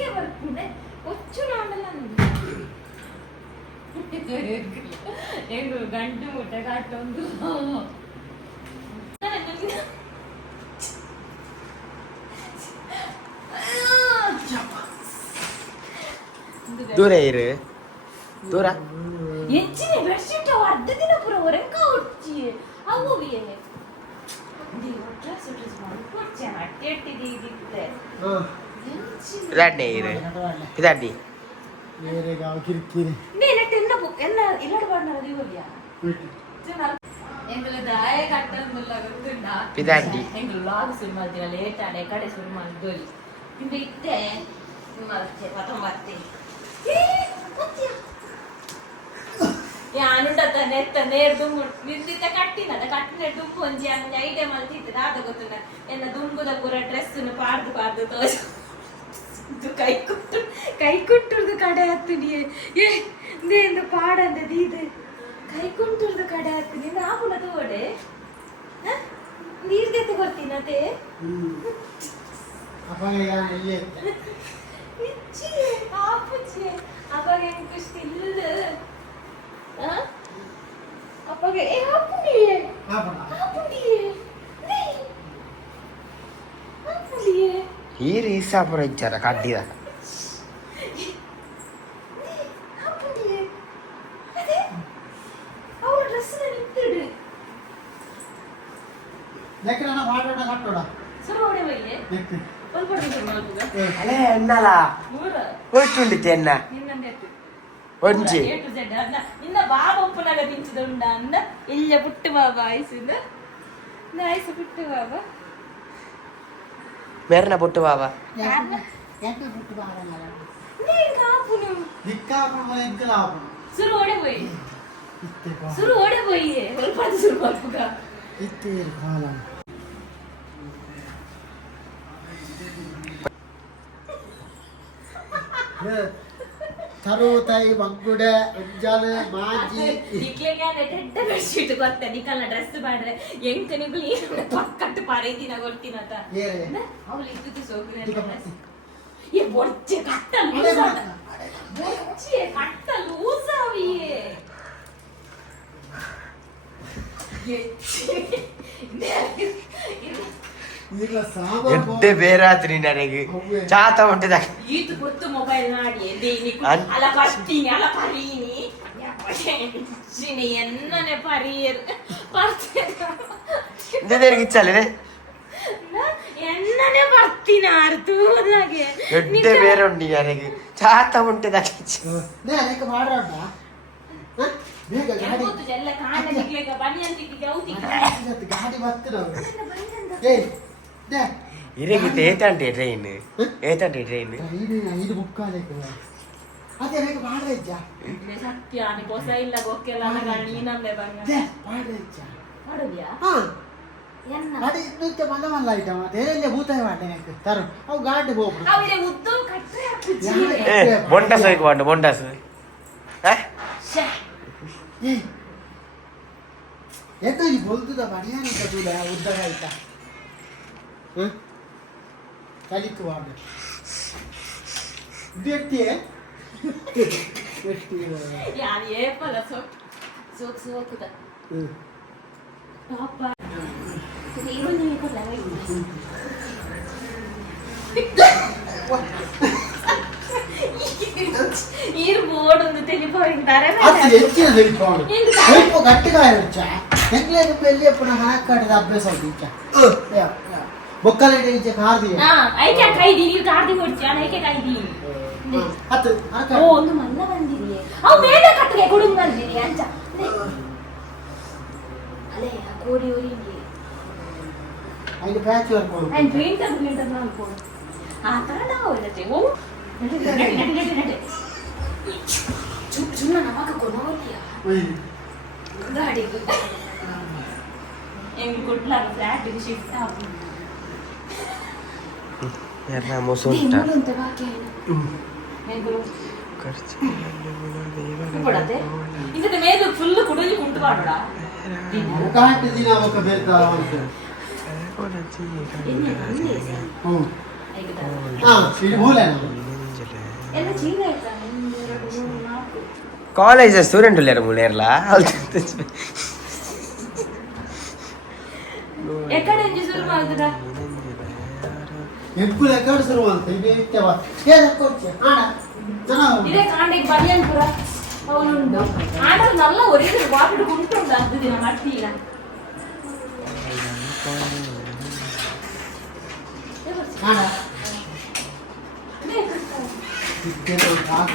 ಅದಕ್ಕೆ ಬರ್ತಿದೆ ಒಚ್ಚು ನಾವೆಲ್ಲ ಹೆಂಗು ಗಂಟು ಮುಟ್ಟೆ ಕಾಟೊಂದು ದೂರ ಇರು ದೂರ ಹೆಚ್ಚಿನ ಬೆಡ್ಶೀಟ್ ಅರ್ಧ ದಿನ ಪುರ ಹೊರಕ ಅವು இதாண்டி இரு இதாண்டி பிதாண்டி ഞാനുണ്ടത്ത നെത്ത നേർതുമ്പു വിദ്യത്തെ കട്ടിനത കട്ടിന ടുമ്പു അഞ്ചാ ഐഡിയ മൽത്തിട്ട് താത ಗೊತ್ತನ എന്ന ದುಂಬುದ ಪೂರ ಡ್ರೆಸ್ ಪಾಡ್ದು ಪಾಡ್ದು ತೋರಿಸ கை குட்டு கை குட்டுறது கடையாத்துடியே ஏ இந்த இந்த பாடம் அந்த இது கை குட்டுறது கடையாத்துடி நான் உனதோடு நீர் தேத்து கொத்தினதே ಅವಾಗ ಹೆಂಗ್ ಖುಷಿ ಇಲ್ಲ ಅವಾಗ ಏ ಹಾಪುಡಿ ಹಾಪುಡಿ ഈ റീസ് അപ്പുറം വെച്ചാല കട്ടിയതാ என்ன புட்டு பாபா ஐஸ் புட்டு பாபா వేరేనా పొట్టు బావా Yeah. ತರುವುದೈ ಮಂಗುಡ ಮುಂಜಾನೆ ಮಾಜಿ ನಿಕ್ಲೆಗೆ ನೆಟ್ಟ ಬೆಡ್ಶೀಟ್ ಗೊತ್ತ ನಿಕಲ್ನ ಡ್ರೆಸ್ ಮಾಡ್ರೆ ಎಂಕ ನಿಗುಲ್ ಏನು ಪಕ್ಕಟ್ಟು ಪರೈತಿ ನಾ ಗೊತ್ತಿನ ಅಂತ ಅವಳು ಇದ್ದು ಸೋಗಿನ ಏ ಬೊಚ್ಚೆ ಕಟ್ಟ ಲೂಸ ಬೊಚ್ಚೆ ಕಟ್ಟ ಲೂಸ ಅವಿಯೇ ಎಚ್ಚಿ ಎಂಟು ಬೇರೆ ಆತ್ರಿ ನನಗೆ ಚಾ ತಗೊಂಡಿದ್ದಾಗ ಈತು ಗೊತ್ತು ಮೊಬೈಲ್ ನಾಡಿ ಎಲ್ಲಿ ಅಲ್ಲ ಬರ್ತೀನಿ ಅಲ್ಲ ಪರೀನಿ ಎನ್ನನೆ ಪರೀರ್ ಬರ್ತೀನಿ ಇಚ್ಛಲ್ಲೇ എന്നനെ വർത്തിനാർത്തു എട്ട് പേരുണ്ട് ഞാനക്ക് ചാത്ത മുണ്ട് ಗಾಡಿ ಬರ್ತಿರೋ இருக்கு ஏத்தாண்டி ட்ரெயின் ஏத்தாண்டி ட்ரெயின் இது முக்காலேக்கு ಅದೇ ನನಗೆ ಬಾಳ ಇಜ್ಜ ಶಕ್ತಿ ಆನೆ ಹೊಸ ಇಲ್ಲ ಗೊಕ್ಕೆಲ್ಲ ನೀನಲ್ಲೇ ಬಂದ ಬಾಳ ಇಜ್ಜ ಮಾಡುದ್ಯಾ ಹಾ ಅದೇ ಇದ್ದಂತೆ ಬಂದವಲ್ಲ ಆಯ್ತಾ ದೇವಲ್ಲೇ ಭೂತಾಯ ಮಾಡಿ ನನಗೆ ತರು ಅವು ಗಾಡಿ ಹೋಗ್ಬಿಡು ಅವರಿಗೆ ಉದ್ದು ಕಟ್ಟೆ ಬೊಂಡಸ ಹೋಗಿ ಬಾಂಡು ಬೊಂಡಸ ಎಂತ ಈ ಬೊಲ್ದುದ ಮಡಿಯಾನ ಕದೂಲ ಉದ್ದಾಗ ಆಯ್ತಾ கழிக்குவாங்க வெட்டியே ಕಟ್ಟಿಗಾಯ ಹೆಂಗ್ಲೇ ಬೆಲ್ಲಿ ಅಪ್ಪನ ಹಾಕಾಡಿದ ಅಭ್ಯಾಸ ಆಗಿಚ್ಚ బొక్కలు అంటే ఇచ్చే కార్ది అయితే కైది నీరు కార్ది కొడిచి అనైకే కైది ಹತ್ತು ಓ ಒಂದು ಮಲ್ಲ ಬಂದಿದೆಯೇ ಅವು ಬೇಗ ಕಟ್ಟಿಗೆ ಕೊಡುಂಗ್ ಬಂದಿರಿ ಅಂಚ ಅಲ್ಲೇ ಆ ಕೋಡಿ ಊರಿಗೆ ಅಲ್ಲಿ ಪ್ಯಾಚ್ ವರ್ಕ್ ಕೊಡು ಅಂಡ್ ಪೇಂಟರ್ ಪ್ಲೇಂಟರ್ ನಾನು ಕೊಡು ಆ ತರ ನಾವು ಇರುತ್ತೆ ಓ ಸುಮ್ಮನೆ ನಮಗ ಕೊನೋದಿಯ ಗಾಡಿಗೆ ಹೆಂಗ್ ಕೊಟ್ಲಾಗ ಫ್ಲಾಟ್ ಶಿಫ್ಟ್ ಆಗ್ಬಿಟ್ಟು ఎర్ర మోసంట కాలేజ్ స్టూడెంట్ లేరు మూడు నేర్ల ఎక్కడ ಹೆಡ್ಕುಲೆ ಕಡಿಸಿರು ಅಂತ ಇದೆ ಇತ್ತವ ಏನ ಕೊಡ್ತೀಯ ಆಡ ಇದೇ ಕಾಂಡಿಗೆ ಬರಿಯನ್ ಪುರ ಅವನುಂಡು ಆಡರ್ ನಲ್ಲ ಒರೇ ಕುಂಟುಂಡು ಅರ್ಧ ದಿನ ಮಾಡ್ತೀಯ ಆಡ